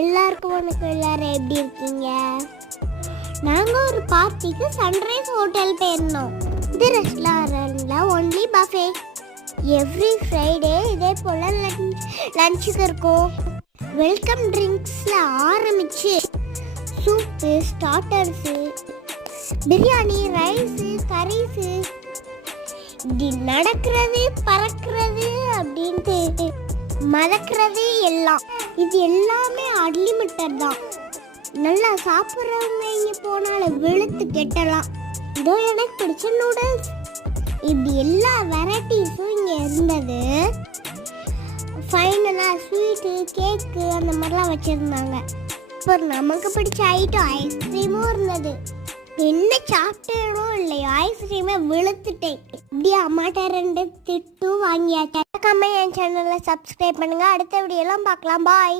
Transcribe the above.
எல்லாருக்கும் வணக்கம். எல்லாரும் எப்படி இருக்கீங்க? நாங்கள் ஒரு பார்ட்டிக்கு சன்ரைஸ் ஹோட்டல் போயிருந்தோம். இந்த ரெஸ்டாரண்ட்ல ஒன்லி பஃபே. எவ்ரி ஃப்ரைடே இதே போல் லஞ்சுக்கு இருக்கும். வெல்கம் ட்ரிங்க்ஸில் ஆரம்பிச்சு சூப்பு, ஸ்டார்டர்ஸு, பிரியாணி, ரைஸு, கரீஸு, இப்படி நடக்கிறது பறக்கிறது அப்படின்ட்டு மறக்கிறது எல்லாம். இது எல்லாமே அன்லிமிட்டட் தான். நல்லா சாப்பிட்றவங்க இங்கே போனாலும் வெளுத்து கெட்டலாம். இதோ எனக்கு பிடிச்ச நூடுல்ஸ், இப்படி எல்லா வெரைட்டிஸும் இங்கே இருந்தது. ஃபைனலாக ஸ்வீட்டு, கேக்கு அந்த மாதிரிலாம் வச்சுருந்தாங்க. அப்புறம் நமக்கு பிடிச்ச ஐட்டம் ஐஸ்கிரீமும் இருந்தது. என்ன சாப்பிட்டேனோ இல்லையோ ஐஸ்கிரீமை வெளுத்துட்டேன். இப்படியே அம்மாட்ட 2 திட்டும் வாங்கியாச்சு. என் சேனலை சப்ஸ்கிரைப் பண்ணுங்கள். அடுத்த வீடியோலாம் பார்க்கலாம். பாய்.